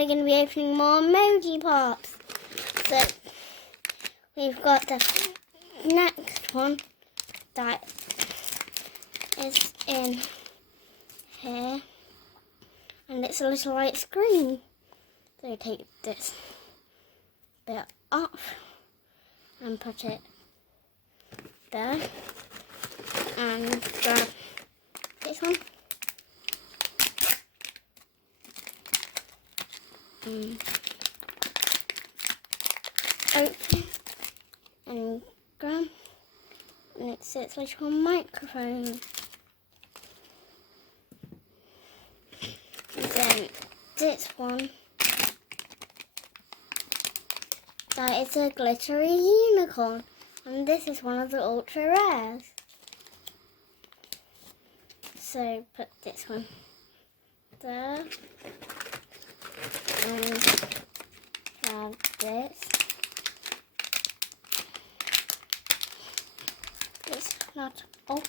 we're going to be opening more Mojipops. So we've got the next one that is in here, and it's a little light screen. So take this bit off and put it there, and grab this one. Open and grab, and it sits like a microphone. And then this one, that is a glittery unicorn, and this is one of the ultra rares. So put this one there, and grab this. It's not open.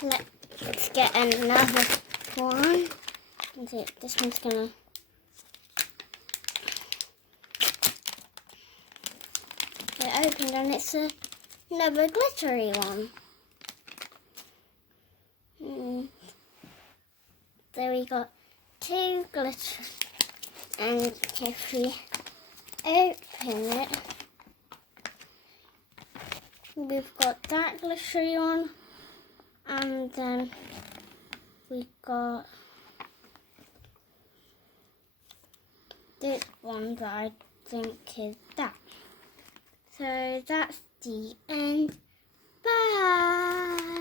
Let's get another one. And see, this one's gonna get opened, and it's another glittery one. So we got two glitter, and if we open it, we've got that glittery one, and then we got this one that I think is that. So that's the end. Bye!